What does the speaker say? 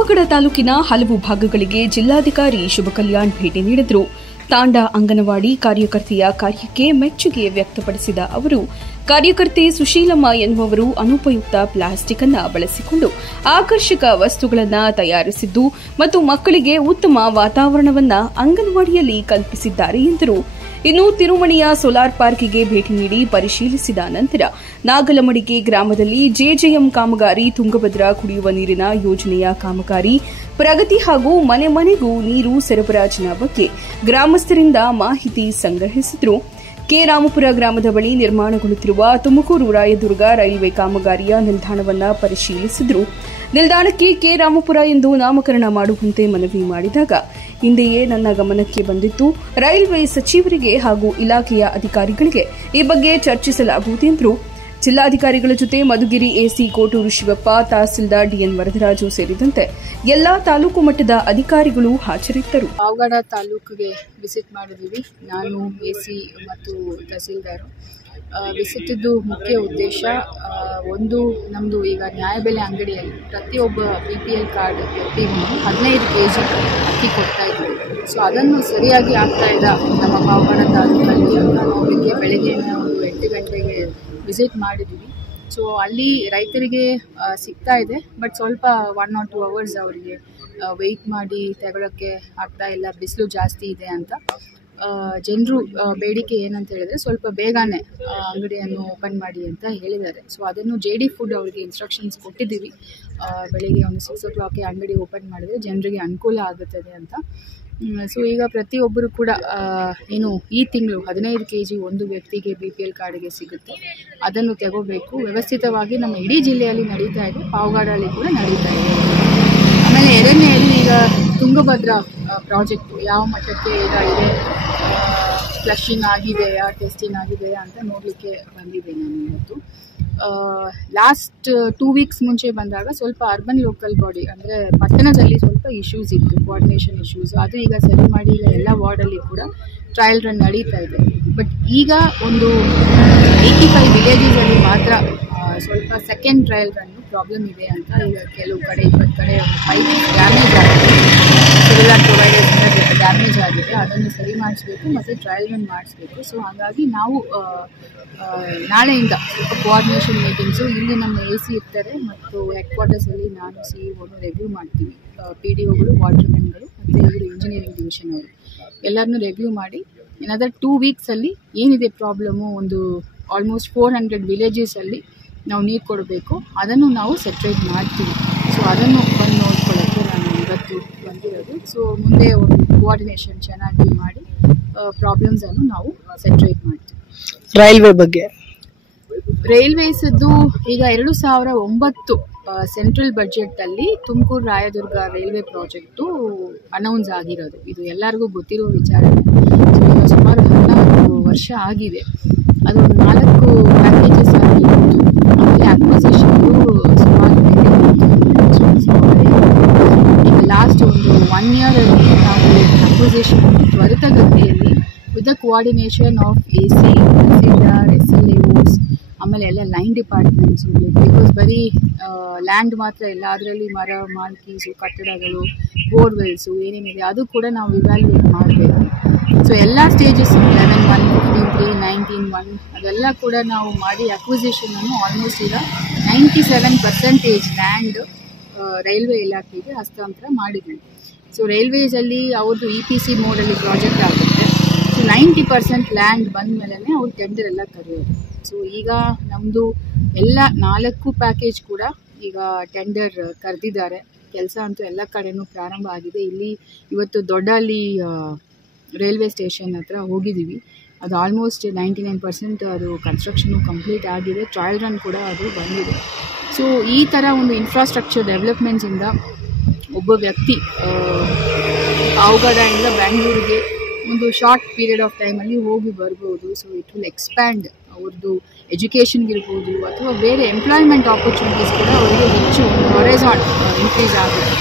ಪಾವಗಡ ತಾಲೂಕಿನ ಹಲವು ಭಾಗಗಳಿಗೆ ಜಿಲ್ಲಾಧಿಕಾರಿ ಶುಭ ಕಲ್ಯಾಣ್ ಭೇಟಿ ನೀಡಿದರು. ತಾಂಡಾ ಅಂಗನವಾಡಿ ಕಾರ್ಯಕರ್ತೆಯ ಕಾರ್ಯಕ್ಕೆ ಮೆಚ್ಚುಗೆ ವ್ಯಕ್ತಪಡಿಸಿದ ಅವರು, ಕಾರ್ಯಕರ್ತೆ ಸುಶೀಲಮ್ಮ ಎನ್ನುವವರು ಅನುಪಯುಕ್ತ ಪ್ಲಾಸ್ಟಿಕ್ ಅನ್ನು ಬಳಸಿಕೊಂಡು ಆಕರ್ಷಕ ವಸ್ತುಗಳನ್ನು ತಯಾರಿಸಿದ್ದು ಮತ್ತು ಮಕ್ಕಳಿಗೆ ಉತ್ತಮ ವಾತಾವರಣವನ್ನು ಅಂಗನವಾಡಿಯಲ್ಲಿ ಕಲ್ಪಿಸಿದ್ದಾರೆ ಎಂದರು. ಇನ್ನು ತಿರುಮಣಿಯ ಸೋಲಾರ್ ಪಾರ್ಕ್ಗೆ ಭೇಟಿ ನೀಡಿ ಪರಿಶೀಲಿಸಿದ ನಂತರ ನಾಗಲಮಡಿಗೆ ಗ್ರಾಮದಲ್ಲಿ ಜೆಜೆಎಂ ಕಾಮಗಾರಿ, ತುಂಗಭದ್ರಾ ಕುಡಿಯುವ ನೀರಿನ ಯೋಜನೆಯ ಕಾಮಗಾರಿ ಪ್ರಗತಿ ಹಾಗೂ ಮನೆ ಮನೆಗೂ ನೀರು ಸರಬರಾಜಿನ ಬಗ್ಗೆ ಗ್ರಾಮಸ್ಥರಿಂದ ಮಾಹಿತಿ ಸಂಗ್ರಹಿಸಿದರು. ರಾಮಪುರ ಗ್ರಾಮದ ಬಳಿ ನಿರ್ಮಾಣಗೊಳ್ಳುತ್ತಿರುವ ತುಮಕೂರು ರಾಯದುರ್ಗ ರೈಲ್ವೆ ಕಾಮಗಾರಿಯ ನಿಲ್ದಾಣವನ್ನು ಪರಿಶೀಲಿಸಿದರು. ನಿಲ್ದಾಣಕ್ಕೆ ರಾಮಪುರ ಎಂದು ನಾಮಕರಣ ಮಾಡುವಂತೆ ಮನವಿ ಮಾಡಿದಾಗ, ಹಿಂದೆಯೇ ನನ್ನ ಗಮನಕ್ಕೆ ಬಂದಿತ್ತು. ರೈಲ್ವೆ ಸಚಿವರಿಗೆ ಹಾಗೂ ಇಲಾಖೆಯ ಅಧಿಕಾರಿಗಳಿಗೆ ಈ ಬಗ್ಗೆ ಚರ್ಚಿಸಲಾಗುವುದು ಎಂದರು. ಜಿಲ್ಲಾಧಿಕಾರಿಗಳ ಜೊತೆ ಮಧುಗಿರಿ ಎಸಿ ಕೋಟೂರು ಶಿವಪ್ಪ, ತಹಸೀಲ್ದಾರ್ ಡಿಎನ್ ವರದರಾಜು ಸೇರಿದಂತೆ ಎಲ್ಲಾ ತಾಲೂಕು ಮಟ್ಟದ ಅಧಿಕಾರಿಗಳು ಹಾಜರಿದ್ದರು. ಪಾವಗಡ ತಾಲೂಕಿಗೆ ವಿಸಿಟ್ ಮಾಡಿದ್ದೀವಿ. ನಾನು ಎಸಿ ಮತ್ತು ತಹಸೀಲ್ದಾರ್. ವಿಸಿಟಿದ್ದು ಮುಖ್ಯ ಉದ್ದೇಶ ಒಂದು, ನಮ್ಮದು ಈಗ ನ್ಯಾಯಬೆಲೆ ಅಂಗಡಿಯಲ್ಲಿ ಪ್ರತಿಯೊಬ್ಬ BPL ಕಾರ್ಡ್ ವ್ಯಕ್ತಿಗೂ 15 kg ಅಕ್ಕಿ ಕೊಡ್ತಾ ಇದ್ದೀವಿ. ಸೊ ಅದನ್ನು ಸರಿಯಾಗಿ ಆಗ್ತಾ ಇಲ್ಲ ನಮ್ಮ ಪಾವಗಡ ತಾಲೂಕಲ್ಲಿ ಅಂತ ನೋಡಲಿಕ್ಕೆ ಬೆಳಗ್ಗೆ ಒಂದು 8 ಗಂಟೆಗೆ ವಿಸಿಟ್ ಮಾಡಿದ್ದೀವಿ. ಸೊ ಅಲ್ಲಿ ರೈತರಿಗೆ ಸಿಗ್ತಾ ಇದೆ, ಬಟ್ ಸ್ವಲ್ಪ 1 or 2 hours ಅವರಿಗೆ ವೆಯ್ಟ್ ಮಾಡಿ ತಗೊಳ್ಳೋಕ್ಕೆ ಆಗ್ತಾ ಇಲ್ಲ, ಬಿಸಿಲು ಜಾಸ್ತಿ ಇದೆ ಅಂತ. ಜನರು ಬೇಡಿಕೆ ಏನಂತ ಹೇಳಿದ್ರೆ ಸ್ವಲ್ಪ ಬೇಗನೆ ಅಂಗಡಿಯನ್ನು ಓಪನ್ ಮಾಡಿ ಅಂತ ಹೇಳಿದ್ದಾರೆ. ಸೊ ಅದನ್ನು JD ಫುಡ್ ಅವರಿಗೆ ಇನ್ಸ್ಟ್ರಕ್ಷನ್ಸ್ ಕೊಟ್ಟಿದ್ದೀವಿ. ಬೆಳಿಗ್ಗೆ ಒಂದು 6 o'clock ಅಂಗಡಿ ಓಪನ್ ಮಾಡಿದ್ರೆ ಜನರಿಗೆ ಅನುಕೂಲ ಆಗುತ್ತದೆ ಅಂತ. ಸೊ ಈಗ ಪ್ರತಿಯೊಬ್ಬರು ಕೂಡ ಏನು ಈ ತಿಂಗಳು 15 kg ಒಂದು ವ್ಯಕ್ತಿಗೆ BPL ಕಾರ್ಡ್ಗೆ ಸಿಗುತ್ತೆ, ಅದನ್ನು ತಗೋಬೇಕು. ವ್ಯವಸ್ಥಿತವಾಗಿ ನಮ್ಮ ಇಡೀ ಜಿಲ್ಲೆಯಲ್ಲಿ ನಡೀತಾ ಇದೆ, ಪಾವಗಡಲ್ಲಿ ಕೂಡ ನಡೀತಾ ಇದೆ. ಆಮೇಲೆ ಎರಡನೆಯಲ್ಲಿ ಈಗ ತುಂಗಭದ್ರಾ ಪ್ರಾಜೆಕ್ಟು ಯಾವ ಮಟ್ಟಕ್ಕೆ ಈಗ ಇದೆ, ಫ್ಲಶಿಂಗ್ ಆಗಿದೆಯಾ, ಟೆಸ್ಟಿಂಗ್ ಆಗಿದೆಯಾ ಅಂತ ನೋಡಲಿಕ್ಕೆ ಬಂದಿದೆ ನಾನು ಇವತ್ತು. ಲಾಸ್ಟ್ 2 weeks ಮುಂಚೆ ಬಂದಾಗ ಸ್ವಲ್ಪ ಅರ್ಬನ್ ಲೋಕಲ್ ಬಾಡಿ ಅಂದರೆ ಪಟ್ಟಣದಲ್ಲಿ ಸ್ವಲ್ಪ ಇಶ್ಯೂಸ್ ಇತ್ತು, ಕೋಆರ್ಡಿನೇಷನ್ ಇಶ್ಯೂಸ್. ಅದು ಈಗ ಸರಿ ಮಾಡಿ ಈಗ ಎಲ್ಲ ವಾರ್ಡಲ್ಲಿ ಕೂಡ ಟ್ರಯಲ್ ರನ್ ನಡೀತಾ ಇದೆ. ಬಟ್ ಈಗ ಒಂದು 85 ವಿಲೇಜಸಲ್ಲಿ ಮಾತ್ರ ಸ್ವಲ್ಪ ಸೆಕೆಂಡ್ ಟ್ರಯಲ್ ರನ್ನು ಪ್ರಾಬ್ಲಮ್ ಇದೆ ಅಂತ. ಈಗ ಕೆಲವು ಕಡೆ 20 ಕಡೆ ಪೈಪ್ ಡ್ಯಾಮೇಜ್ ಆಗಿದೆ, ಸೆಲ್ಯುಲಾರ್ ಪ್ರೊವೈಡರ್ಸಿಂದ ಡ್ಯಾಮೇಜ್ ಆಗಿದೆ, ಅದನ್ನು ಸರಿ ಮಾಡಿಸ್ಬೇಕು ಮತ್ತು ಟ್ರಯಲ್ ರನ್ ಮಾಡಿಸ್ಬೇಕು. ಸೊ ಹಾಗಾಗಿ ನಾವು ನಾಳೆಯಿಂದ ಸ್ವಲ್ಪ ಕೋಆರ್ಡಿನೇಷನ್ ಮೀಟಿಂಗ್ಸು ಇಲ್ಲಿ ನಮ್ಮ AC ಇರ್ತಾರೆ ಮತ್ತು ಹೆಡ್ ಕ್ವಾರ್ಟರ್ಸಲ್ಲಿ ನಾನು CEO ರಿವ್ಯೂ ಮಾಡ್ತೀವಿ. PDOಗಳು, ವಾಟರ್ಮೆನ್ಗಳು ಮತ್ತು ಇವರು ಇಂಜಿನಿಯರಿಂಗ್ ಡಿವಿಷನ್ ಅವರು ಎಲ್ಲರನ್ನೂ ರಿವ್ಯೂ ಮಾಡಿ ಏನಾದರೂ 2 weeksಲ್ಲಿ ಏನಿದೆ ಪ್ರಾಬ್ಲಮ್ಮು, ಒಂದು ಆಲ್ಮೋಸ್ಟ್ 400 ವಿಲೇಜಸಲ್ಲಿ ನಾವು ನೀರು ಕೊಡಬೇಕು, ಅದನ್ನು ನಾವು ಸೆಪ್ರೇಟ್ ಮಾಡ್ತೀವಿ. ಸೊ ಅದನ್ನು ಬಂದು ನೋಡ್ಕೊಳ್ಳೋಕ್ಕೆ ನಾನು ಇವತ್ತು ಬಂದಿರೋದು. ಸೊ ಮುಂದೆ ಒಂದು ಕೋಆರ್ಡಿನೇಷನ್ ಚೆನ್ನಾಗಿ ಮಾಡಿ ಪ್ರಾಬ್ಲಮ್ಸನ್ನು ನಾವು ಸೆಪ್ರೇಟ್ ಮಾಡ್ತೀವಿ. ರೈಲ್ವೆ ಬಗ್ಗೆ, ರೈಲ್ವೇಸದ್ದು ಈಗ 2009 ಸೆಂಟ್ರಲ್ ಬಜೆಟಲ್ಲಿ Tumakuru Rayadurga railway project announce ಆಗಿರೋದು. ಇದು ಎಲ್ಲರಿಗೂ ಗೊತ್ತಿರೋ ವಿಚಾರ. ಸೊ ಈಗ ಸುಮಾರು 16 ವರ್ಷ ಆಗಿದೆ. ಅದು 4 ಪ್ಯಾಕೇಜಸ್ ಆಗಿತ್ತು. ಆಮೇಲೆ ಅಕ್ವಿಸಿಷನ್ದು ಸುಮಾರು ಈಗ ಲಾಸ್ಟ್ ಒಂದು 1 yearಲ್ಲಿ ನಾವು ಅಕ್ವಿಸಿಷನ್ ತ್ವರಿತಗತಿಯಲ್ಲಿ with the coordination of AC, tahsildar, SLAOs, ಆಮೇಲೆ ಎಲ್ಲ ಲೈನ್ ಡಿಪಾರ್ಟ್ಮೆಂಟ್ಸು. ಬಿಕಾಸ್ ಬರೀ ಲ್ಯಾಂಡ್ ಮಾತ್ರ ಇಲ್ಲ, ಅದರಲ್ಲಿ ಮರ, ಮಾಲ್ಕೀಸು, ಕಟ್ಟಡಗಳು, ಬೋರ್ವೆಲ್ಸು ಏನೇನಿದೆ ಅದು ಕೂಡ ನಾವು ಇವ್ಯಾಲ್ಯೂಯೇಟ್ ಮಾಡಬೇಕು. ಸೊ ಎಲ್ಲ ಸ್ಟೇಜಸ್ 11, 1, 15, 3, 19, 1 ಅದೆಲ್ಲ ಕೂಡ ನಾವು ಮಾಡಿ ಅಕ್ವಿಸಿಷನನ್ನು ಆಲ್ಮೋಸ್ಟ್ ಈಗ 97% ಲ್ಯಾಂಡ್ ರೈಲ್ವೆ ಇಲಾಖೆಗೆ ಹಸ್ತಾಂತರ ಮಾಡಿದ್ವಿ. ಸೊ ರೈಲ್ವೇಸಲ್ಲಿ ಅವ್ರದ್ದು EPC ಮೋಡಲ್ಲಿ ಪ್ರಾಜೆಕ್ಟ್ ಆಗುತ್ತೆ. ಸೊ 90% ಲ್ಯಾಂಡ್ ಬಂದ ಮೇಲೆ ಅವ್ರು ಟೆಂಡರ್ ಎಲ್ಲ ಕರೆಯೋದು. ಸೊ ಈಗ ನಮ್ಮದು ಎಲ್ಲ 4 ಪ್ಯಾಕೇಜ್ ಕೂಡ ಈಗ ಟೆಂಡರ್ ಕರೆದಿದ್ದಾರೆ. ಕೆಲಸ ಅಂತೂ ಎಲ್ಲ ಕಡೆನೂ ಪ್ರಾರಂಭ ಆಗಿದೆ. ಇಲ್ಲಿ ಇವತ್ತು ದೊಡ್ಡಹಳ್ಳಿ ರೈಲ್ವೆ ಸ್ಟೇಷನ್ ಹತ್ರ ಹೋಗಿದ್ದೀವಿ. ಅದು ಆಲ್ಮೋಸ್ಟ್ 99% ಅದು ಕನ್ಸ್ಟ್ರಕ್ಷನು ಕಂಪ್ಲೀಟ್ ಆಗಿದೆ. ಟ್ರಯಲ್ ರನ್ ಕೂಡ ಅದು ಬಂದಿದೆ. ಸೊ ಈ ಥರ ಒಂದು ಇನ್ಫ್ರಾಸ್ಟ್ರಕ್ಚರ್ ಡೆವಲಪ್ಮೆಂಟ್ಸಿಂದ ಒಬ್ಬ ವ್ಯಕ್ತಿ ಪಾವಗಡದಿಂದ ಬ್ಯಾಂಗ್ಳೂರಿಗೆ ಒಂದು ಶಾರ್ಟ್ ಪೀರಿಯಡ್ ಆಫ್ ಟೈಮಲ್ಲಿ ಹೋಗಿ ಬರ್ಬೋದು. ಸೊ ಇಟ್ ವಿಲ್ ಎಕ್ಸ್ಪ್ಯಾಂಡ್ ಅವ್ರದ್ದು ಎಜುಕೇಷನ್ಗಿರ್ಬೋದು ಅಥವಾ ಬೇರೆ ಎಂಪ್ಲಾಯ್ಮೆಂಟ್ ಆಪರ್ಚುನಿಟೀಸ್ ಕೂಡ ಅವರಿಗೆ ಹೆಚ್ಚು ಹಾರಿಜಾಂಟಲ್ ಇನ್ಕ್ರೀಸ್ ಆಗುತ್ತೆ.